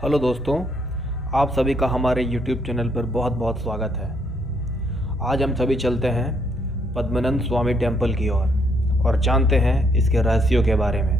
Hello दोस्तों, आप सभी का हमारे YouTube चैनल पर बहुत बहुत स्वागत है। आज हम सभी चलते हैं पद्मानंद स्वामी टेम्पल की ओर और जानते हैं इसके रहस्यों के बारे में।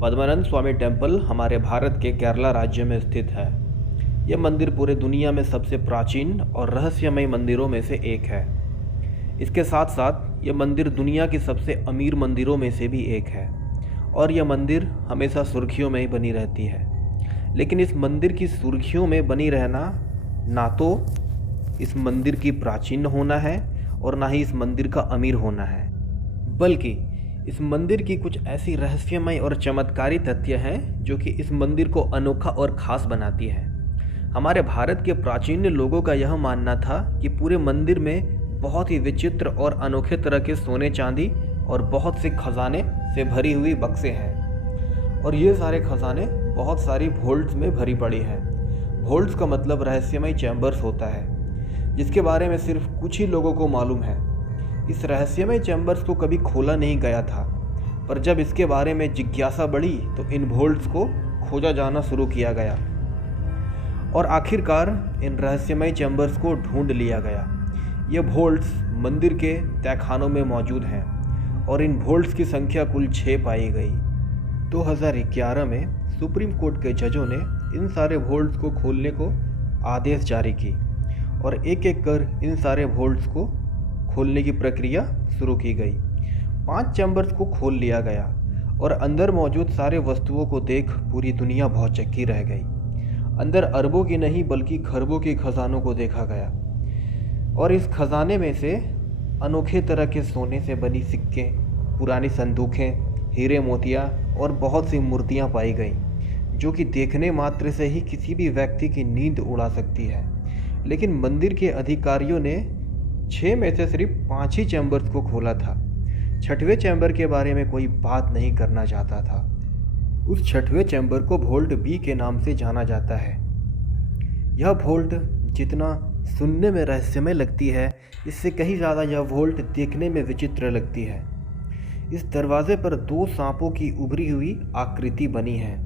पद्मानंद स्वामी टेम्पल हमारे भारत के केरला राज्य में स्थित है। यह मंदिर पूरे दुनिया में सबसे प्राचीन और रहस्यमय मंदिरों में से एक है। इसके साथ साथ यह मंदिर दुनिया की सबसे अमीर मंदिरों में से भी एक है और यह मंदिर हमेशा सुर्खियों में ही बनी रहती है। लेकिन इस मंदिर की सुर्खियों में बनी रहना ना तो इस मंदिर की प्राचीन होना है और ना ही इस मंदिर का अमीर होना है, बल्कि इस मंदिर की कुछ ऐसी रहस्यमय और चमत्कारी तथ्य हैं जो कि इस मंदिर को अनोखा और ख़ास बनाती है। हमारे भारत के प्राचीन लोगों का यह मानना था कि पूरे मंदिर में बहुत ही विचित्र और अनोखे तरह के सोने चांदी और बहुत से खजाने से भरी हुई बक्से हैं और ये सारे खजाने बहुत सारी वोल्ट्स में भरी पड़ी हैं। वोल्ट्स का मतलब रहस्यमय चैम्बर्स होता है, जिसके बारे में सिर्फ कुछ ही लोगों को मालूम है। इस रहस्यमय चैम्बर्स को कभी खोला नहीं गया था, पर जब इसके बारे में जिज्ञासा बढ़ी तो इन वोल्ट्स को खोजा जाना शुरू किया गया और आखिरकार इन रहस्यमय चैम्बर्स को ढूंढ लिया गया। ये वोल्ट्स मंदिर के तहखानों में मौजूद हैं और इन वोल्ट्स की संख्या कुल 6 पाई गई। 2011 में सुप्रीम कोर्ट के जजों ने इन सारे वोल्ट्स को खोलने को आदेश जारी की और एक एक कर इन सारे वोल्ट्स को खोलने की प्रक्रिया शुरू की गई। 5 चैम्बर्स को खोल लिया गया और अंदर मौजूद सारे वस्तुओं को देख पूरी दुनिया भौचक्की रह गई। अंदर अरबों की नहीं बल्कि खरबों के खजानों को देखा गया और इस खजाने में से अनोखे तरह के सोने से बनी सिक्के, पुरानी संदूकें, हीरे मोतियाँ और बहुत सी मूर्तियाँ पाई गईं, जो कि देखने मात्र से ही किसी भी व्यक्ति की नींद उड़ा सकती है। लेकिन मंदिर के अधिकारियों ने 6 में से सिर्फ 5 ही चैम्बर्स को खोला था। 6वें चैम्बर के बारे में कोई बात नहीं करना चाहता था। उस 6वें चैम्बर को वोल्ट बी के नाम से जाना जाता है। यह वोल्ट जितना सुनने में रहस्यमय लगती है, इससे कहीं ज़्यादा यह वोल्ट देखने में विचित्र लगती है। इस दरवाजे पर 2 सांपों की उभरी हुई आकृति बनी है,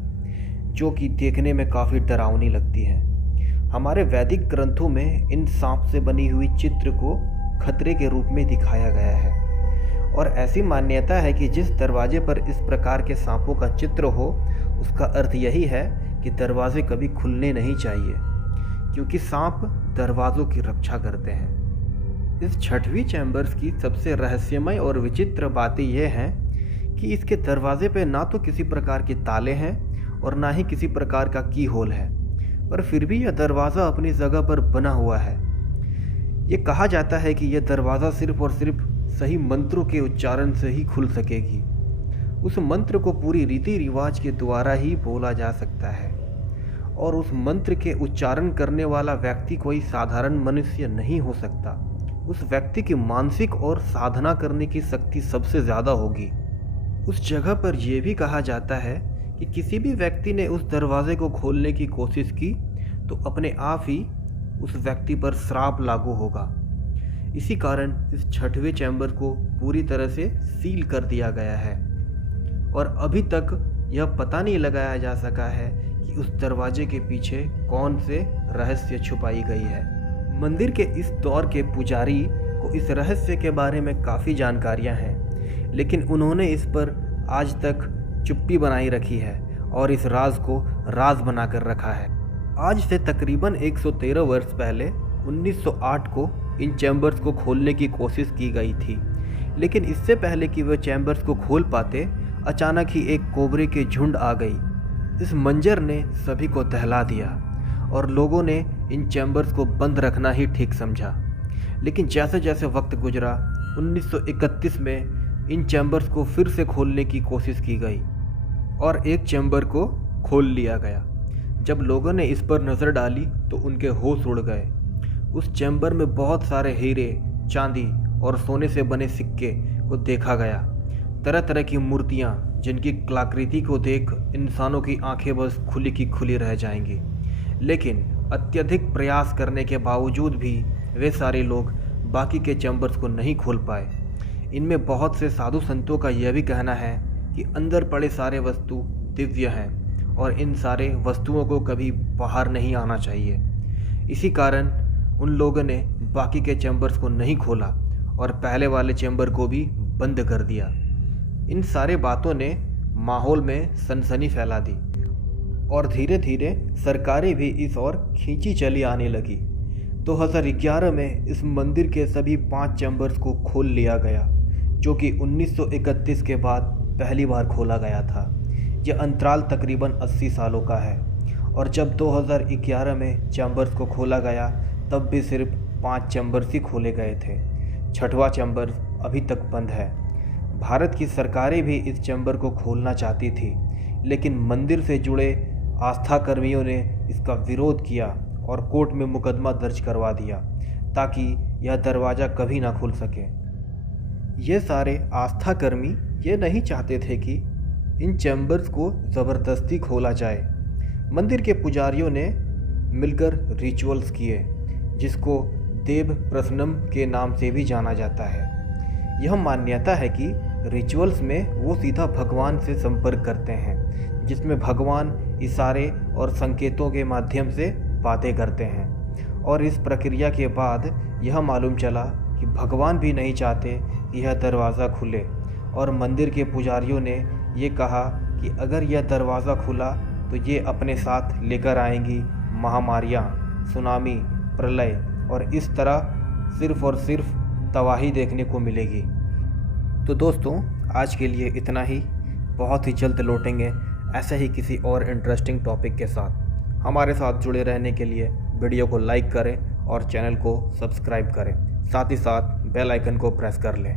जो कि देखने में काफ़ी डरावनी लगती है। हमारे वैदिक ग्रंथों में इन सांप से बनी हुई चित्र को खतरे के रूप में दिखाया गया है और ऐसी मान्यता है कि जिस दरवाजे पर इस प्रकार के सांपों का चित्र हो, उसका अर्थ यही है कि दरवाजे कभी खुलने नहीं चाहिए, क्योंकि सांप दरवाज़ों की रक्षा करते हैं। इस 6वीं चैम्बर्स की सबसे रहस्यमय और विचित्र बातें यह हैं कि इसके दरवाजे पर ना तो किसी प्रकार के ताले हैं और ना ही किसी प्रकार का की होल है, पर फिर भी यह दरवाज़ा अपनी जगह पर बना हुआ है। ये कहा जाता है कि यह दरवाज़ा सिर्फ और सिर्फ सही मंत्रों के उच्चारण से ही खुल सकेगी। उस मंत्र को पूरी रीति रिवाज के द्वारा ही बोला जा सकता है और उस मंत्र के उच्चारण करने वाला व्यक्ति कोई साधारण मनुष्य नहीं हो सकता। उस व्यक्ति की मानसिक और साधना करने की शक्ति सबसे ज़्यादा होगी। उस जगह पर यह भी कहा जाता है कि किसी भी व्यक्ति ने उस दरवाजे को खोलने की कोशिश की तो अपने आप ही उस व्यक्ति पर श्राप लागू होगा। इसी कारण इस 6वें चैम्बर को पूरी तरह से सील कर दिया गया है और अभी तक यह पता नहीं लगाया जा सका है कि उस दरवाजे के पीछे कौन से रहस्य छुपाई गई है। मंदिर के इस दौर के पुजारी को इस रहस्य के बारे में काफ़ी जानकारियां हैं, लेकिन उन्होंने इस पर आज तक चुप्पी बनाई रखी है और इस राज को राज बनाकर रखा है। आज से तकरीबन 113 वर्ष पहले 1908 को इन चैम्बर्स को खोलने की कोशिश की गई थी, लेकिन इससे पहले कि वह चैम्बर्स को खोल पाते, अचानक ही एक कोबरे के झुंड आ गई। इस मंजर ने सभी को दहला दिया और लोगों ने इन चैम्बर्स को बंद रखना ही ठीक समझा। लेकिन जैसे जैसे वक्त गुजरा, 1931 में इन चैम्बर्स को फिर से खोलने की कोशिश की गई और एक चैम्बर को खोल लिया गया। जब लोगों ने इस पर नज़र डाली तो उनके होश उड़ गए। उस चैम्बर में बहुत सारे हीरे, चांदी और सोने से बने सिक्के को देखा गया। तरह तरह की मूर्तियाँ जिनकी कलाकृति को देख इंसानों की आंखें बस खुली की खुली रह जाएंगी। लेकिन अत्यधिक प्रयास करने के बावजूद भी वे सारे लोग बाकी के चैम्बर्स को नहीं खोल पाए। इनमें बहुत से साधु संतों का यह भी कहना है कि अंदर पड़े सारे वस्तु दिव्य हैं और इन सारे वस्तुओं को कभी बाहर नहीं आना चाहिए। इसी कारण उन लोगों ने बाकी के चैम्बर्स को नहीं खोला और पहले वाले चैम्बर को भी बंद कर दिया। इन सारे बातों ने माहौल में सनसनी फैला दी और धीरे धीरे सरकारें भी इस ओर खींची चली आने लगी। 2011 में इस मंदिर के सभी 5 चैम्बर्स को खोल लिया गया, जो कि 1931 के बाद पहली बार खोला गया था। यह अंतराल तकरीबन 80 सालों का है और जब 2011 में चैम्बर्स को खोला गया तब भी सिर्फ 5 चैम्बर्स ही खोले गए थे। 6वां चैम्बर अभी तक बंद है। भारत की सरकारें भी इस चैम्बर को खोलना चाहती थी, लेकिन मंदिर से जुड़े आस्था कर्मियों ने इसका विरोध किया और कोर्ट में मुकदमा दर्ज करवा दिया ताकि यह दरवाज़ा कभी ना खुल सके। ये सारे आस्था कर्मी ये नहीं चाहते थे कि इन चैम्बर्स को ज़बरदस्ती खोला जाए। मंदिर के पुजारियों ने मिलकर रिचुअल्स किए, जिसको देव प्रसन्नम के नाम से भी जाना जाता है। यह मान्यता है कि रिचुअल्स में वो सीधा भगवान से संपर्क करते हैं, जिसमें भगवान इशारे और संकेतों के माध्यम से बातें करते हैं। और इस प्रक्रिया के बाद यह मालूम चला कि भगवान भी नहीं चाहते कि यह दरवाज़ा खुले और मंदिर के पुजारियों ने ये कहा कि अगर यह दरवाज़ा खुला तो ये अपने साथ लेकर आएंगी महामारियाँ, सुनामी, प्रलय और इस तरह सिर्फ़ और सिर्फ तबाही देखने को मिलेगी। तो दोस्तों, आज के लिए इतना ही। बहुत ही जल्द लौटेंगे ऐसे ही किसी और इंटरेस्टिंग टॉपिक के साथ। हमारे साथ जुड़े रहने के लिए वीडियो को लाइक करें और चैनल को सब्सक्राइब करें। साथ ही साथ बेल आइकन को प्रेस कर लें।